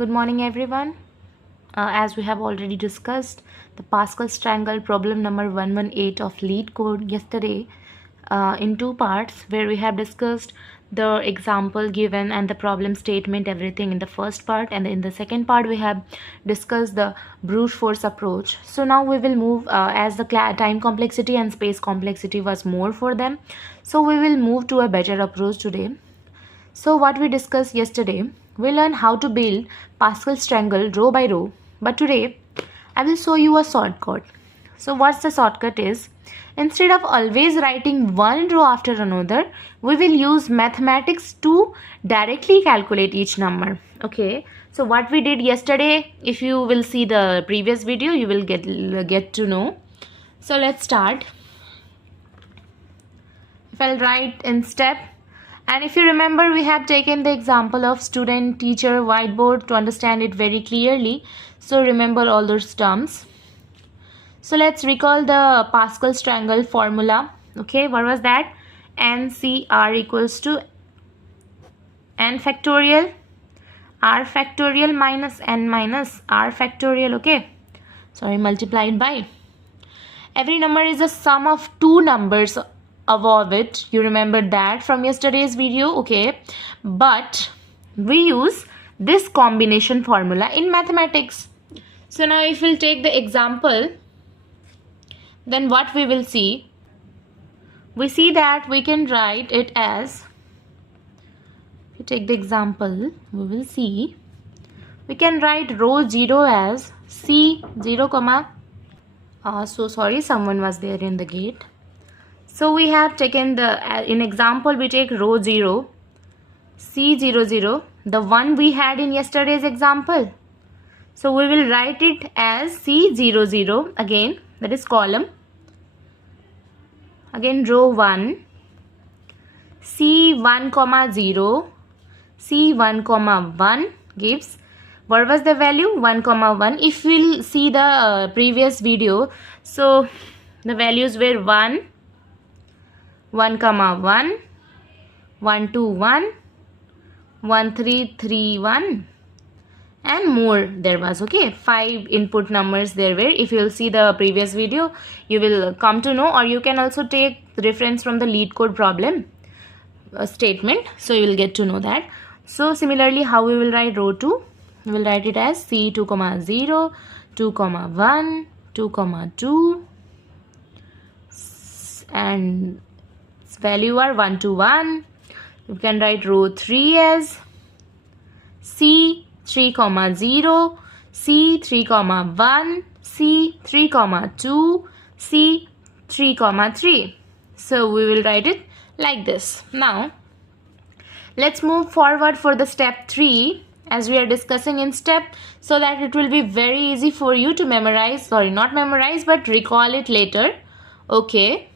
Good morning, everyone. As we have already discussed the Pascal's triangle problem number 118 of lead code yesterday in two parts, where we have discussed the example given and the problem statement, everything in the first part, and in the second part we have discussed the brute force approach. So now we will move as the time complexity and space complexity was more for them, so we will move to a better approach today. So what we discussed yesterday, we learned how to build Pascal's triangle row by row, but today I will show you a shortcut. So what's the shortcut is, instead of always writing one row after another, we will use mathematics to directly calculate each number. Okay, so what we did yesterday, if you will see the previous video, you will get to know. So let's start. If I'll write in step, and if you remember, we have taken the example of student, teacher, whiteboard to understand it very clearly. So remember all those terms. So let's recall the Pascal's triangle formula. Okay, what was that? NCR equals to n factorial r factorial minus n minus r factorial. Okay, sorry, multiplied by. Every number is a sum of two numbers above it. You remember that from yesterday's video. Okay, but we use this combination formula in mathematics. So now if we'll take the example, then what we will see, we see that we can write it as, if you take the example, we will see we can write row 0 as C0 comma so sorry, someone was there in the gate. So we have taken the, in example we take row 0, C00, the one we had in yesterday's example. So we will write it as C00 again, that is column. Again row 1, C1 comma 0, C1 comma 1 gives, what was the value? 1 comma 1. If we'll see the previous video, so the values were 1, 1 comma 1, 1 2 1, 1 3 3 1, and more there was. Okay, 5 input numbers there were. If you'll see the previous video, you will come to know, or you can also take reference from the lead code problem statement, so you will get to know that. So similarly, how we will write row 2, we will write it as C2 comma 0, 2 comma 1, 2 comma 2, and its value are 1 to 1. You can write row 3 as C3 comma 0, C3 comma 1, C3 comma 2, C3 comma 3. So we will write it like this. Now let's move forward for the step 3, as we are discussing in step, so that it will be very easy for you to memorize, sorry, not memorize, but recall it later. Okay,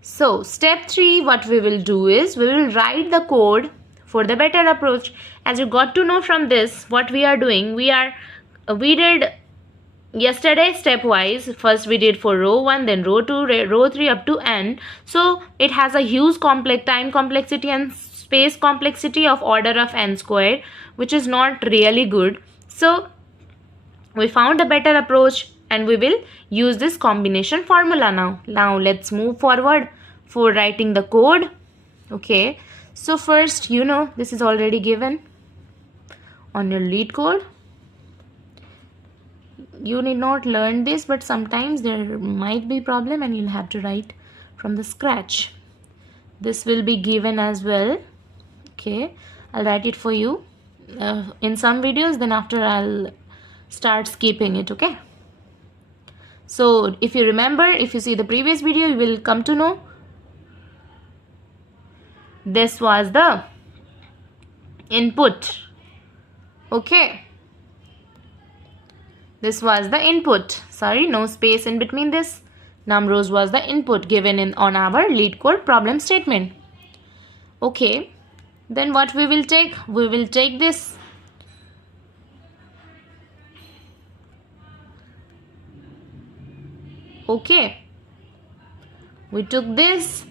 so step 3, what we will do is, we will write the code for the better approach. As you got to know from this, what we are doing, we did yesterday stepwise. First we did for row 1, then row 2, row 3 up to n. So it has a huge time complexity and space complexity of order of n squared, which is not really good. So we found a better approach and we will use this combination formula now. Now let's move forward for writing the code. Okay, so first, you know, this is already given on your lead code. You need not learn this, but sometimes there might be problem and you'll have to write from the scratch. This will be given as well. Okay, I'll write it for you in some videos, then after I'll start skipping it. Okay, so if you remember, if you see the previous video, you will come to know this was the input. Okay, this was the input, sorry, no space in between this. Num rows was the input given in on our lead code problem statement. Okay, then what we will take, we will take this. Okay, we took this.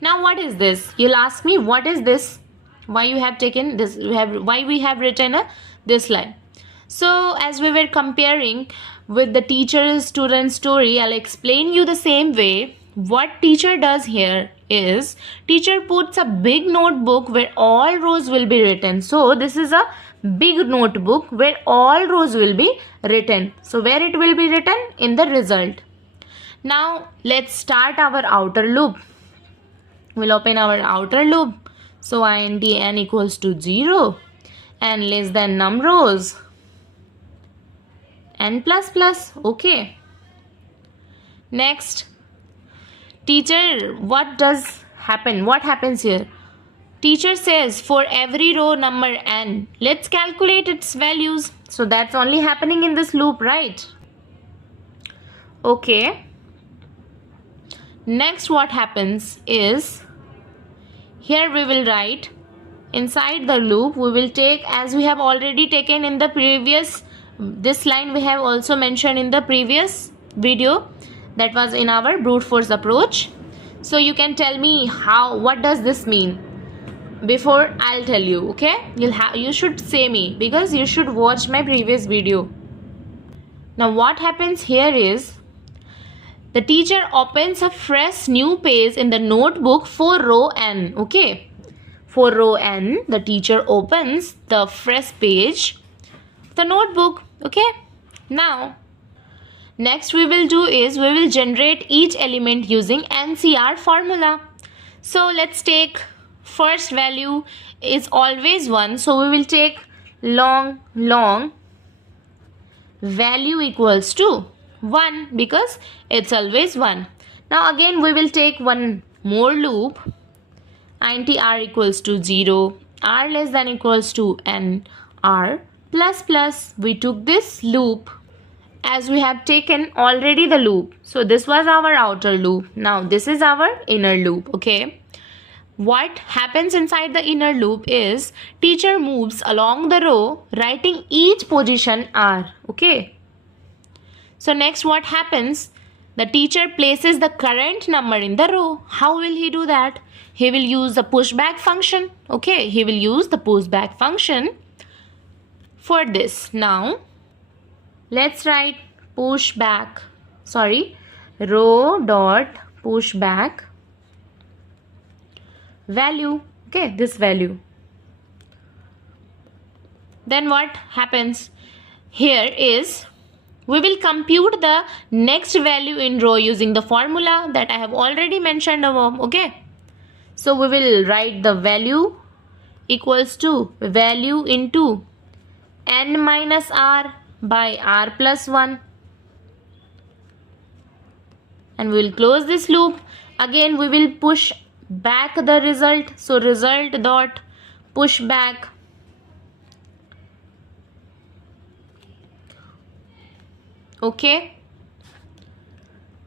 Now what is this? You'll ask me, what is this? Why you have taken this? Why we have written this line? So as we were comparing with the teacher student story, I'll explain you the same way. What teacher does here is teacher puts a big notebook where all rows will be written. So this is a big notebook where all rows will be written. So where it will be written? In the result. Now let's start our outer loop. We'll open our outer loop. So int n equals to 0 and less than num rows n plus plus. Okay. Next, teacher, what does happen? What happens here? Teacher says for every row number n, let's calculate its values. So that's only happening in this loop, right? Okay. Next, what happens is, here we will write inside the loop, we will take, as we have already taken in the previous, this line we have also mentioned in the previous video, that was in our brute force approach. So you can tell me what does this mean before I'll tell you. Okay, you should say me, because you should watch my previous video. Now what happens here is, the teacher opens a fresh new page in the notebook for row n. Okay, for row n, the teacher opens the fresh page, the notebook. Okay, now next we will do is, we will generate each element using NCR formula. So let's take first value is always 1. So we will take long value equals to 1, because it's always 1. Now again we will take one more loop, int r equals to 0, r less than equals to n, r plus plus. We took this loop as we have taken already the loop. So this was our outer loop. Now this is our inner loop. Okay, what happens inside the inner loop is, teacher moves along the row writing each position r. Okay, so next what happens, the teacher places the current number in the row. How will he do that? He will use the pushback function. Okay, he will use the pushback function for this. Now let's write row dot pushback value. Okay, this value. Then what happens here is, we will compute the next value in row using the formula that I have already mentioned above. Okay, so we will write the value equals to value into n minus r by r plus 1, and we will close this loop. Again we will push back the result. So result dot push back. Okay,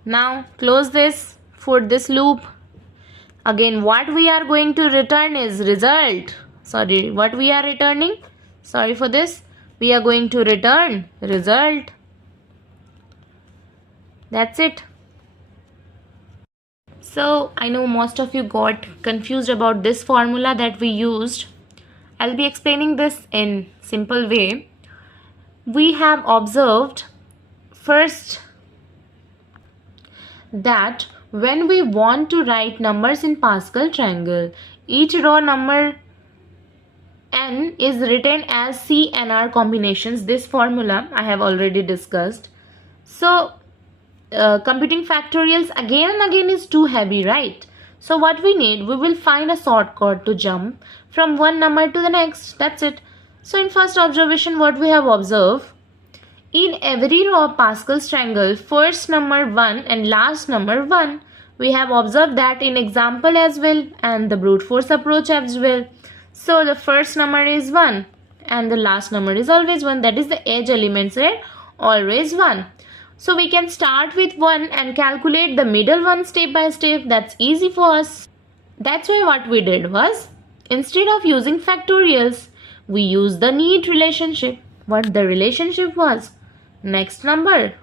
now close this for this loop. Again what we are going to return is result. What we are returning? Sorry for this. We are going to return result. That's it. So I know most of you got confused about this formula that we used. I'll be explaining this in simple way. We have observed first that when we want to write numbers in Pascal triangle, each row number n is written as C and R combinations. This formula I have already discussed. So computing factorials again and again is too heavy, right? So what we need, we will find a shortcut to jump from one number to the next. That's it. So in first observation, what we have observed, in every row of Pascal's triangle, first number 1 and last number 1, we have observed that in example as well and the brute force approach as well. So the first number is 1 and the last number is always 1. That is the edge elements are always 1. So we can start with 1 and calculate the middle one step by step. That's easy for us. That's why what we did was, instead of using factorials, we used the neat relationship. What the relationship was? Next number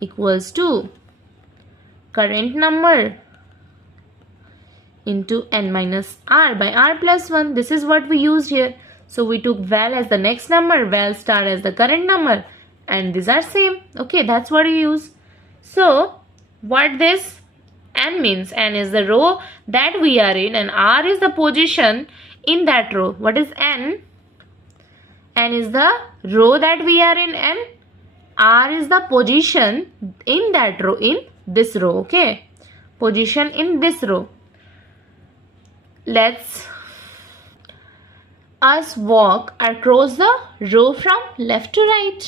equals to current number into n minus r by r plus 1. This is what we used here. So we took val as the next number, val star as the current number, and these are same. Okay, that's what you use. So what this n means, n is the row that we are in and r is the position in that row. What is n? N is the row that we are in and r is the position in that row, in this row. Okay, position in this row. Let's us walk across the row from left to right.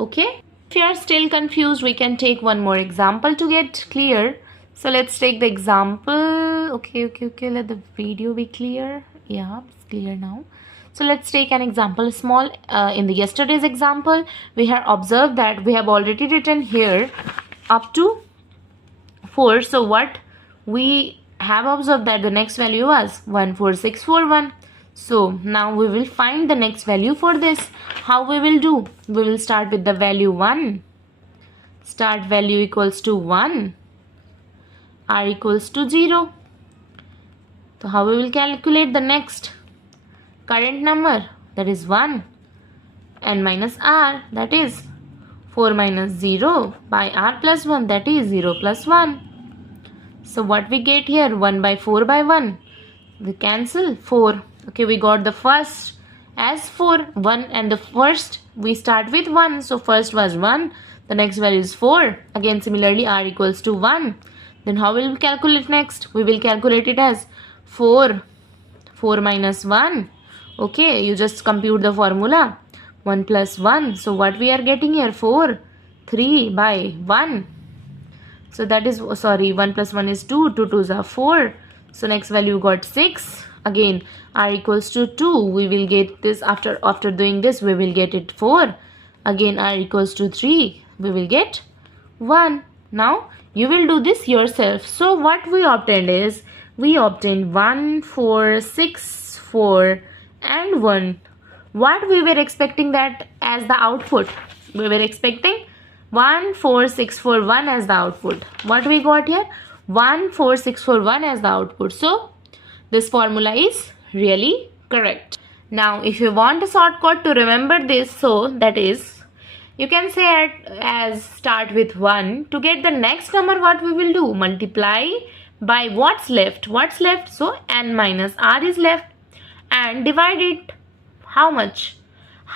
Okay, if you are still confused, we can take one more example to get clear. So let's take the example. Okay, let the video be clear. Yeah, it's clear now. So let's take an example small. In the yesterday's example, we have observed that we have already written here up to 4. So what we have observed that the next value was 14641. So now we will find the next value for this. How we will do? We will start with the value 1. Start value equals to 1. R equals to 0. So how we will calculate the next current number, that is 1, n minus r, that is 4 minus 0 by r plus 1, that is 0 plus 1. So what we get here? 1 by 4 by 1. We cancel 4. Okay, we got the first as 4, 1, and the first we start with 1. So first was 1. The next value is 4. Again similarly r equals to 1. Then how will we calculate next? We will calculate it as 4 minus 1. Okay, you just compute the formula. 1 plus 1. So what we are getting here? 4. 3 by 1. So that is, sorry, 1 plus 1 is 2. 2 2s are 4. So next value got 6. Again r equals to 2. We will get this after doing this. We will get it 4. Again r equals to 3. We will get 1. Now you will do this yourself. So what we obtained is, we obtained 1, 4, 6, 4 and 1. What we were expecting that as the output? We were expecting 1, 4, 6, 4, 1 as the output. What we got here? 1, 4, 6, 4, 1 as the output. So this formula is really correct. Now if you want a shortcut to remember this, so that is, you can say as start with 1. To get the next number, what we will do? Multiply by what's left. What's left? So n minus r is left, and divide it. How much?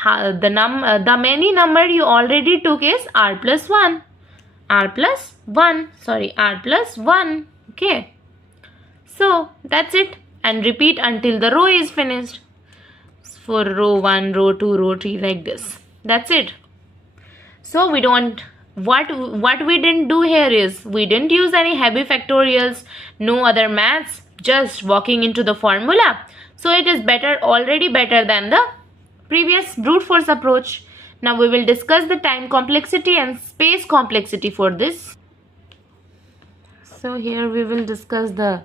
The many number you already took is r plus 1. R plus 1. Sorry, r plus 1. Okay. So that's it. And repeat until the row is finished. For row 1, row 2, row 3, like this. That's it. So we don't, what we didn't do here is, we didn't use any heavy factorials, no other maths, just walking into the formula. So it is better, already better than the previous brute force approach. Now we will discuss the time complexity and space complexity for this. So here we will discuss the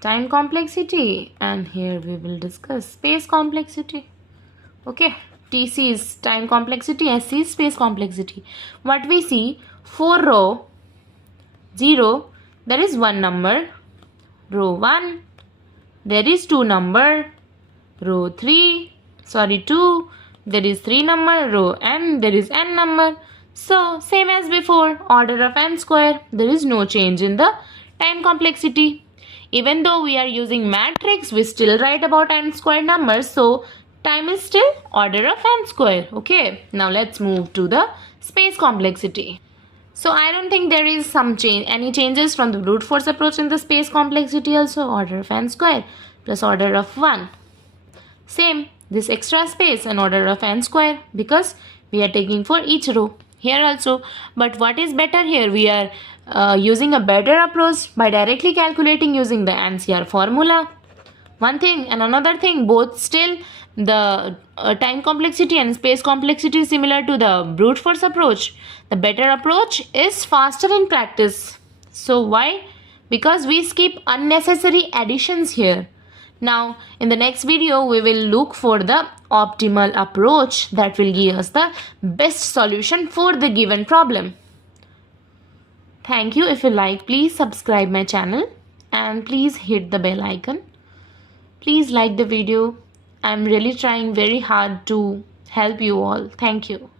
time complexity and here we will discuss space complexity. Okay, TC is time complexity, SC is space complexity. What we see, for row 0, there is 1 number. Row 1, there is 2 number. Row 2, there is 3 number. Row n, there is n number. So same as before, order of n square. There is no change in the time complexity. Even though we are using matrix, we still write about n square numbers. So time is still order of n square. Okay, now let's move to the space complexity. So I don't think there is any changes from the brute force approach in the space complexity also. Order of n square plus order of 1. Same, this extra space and order of n square, because we are taking for each row. Here also, but what is better here? We are using a better approach by directly calculating using the NCR formula. One thing and another thing, both still the time complexity and space complexity is similar to the brute force approach. The better approach is faster in practice. So why? Because we skip unnecessary additions here. Now in the next video we will look for the optimal approach that will give us the best solution for the given problem. Thank you. If you like, please subscribe my channel and please hit the bell icon. Please like the video I'm really trying very hard to help you all. Thank you.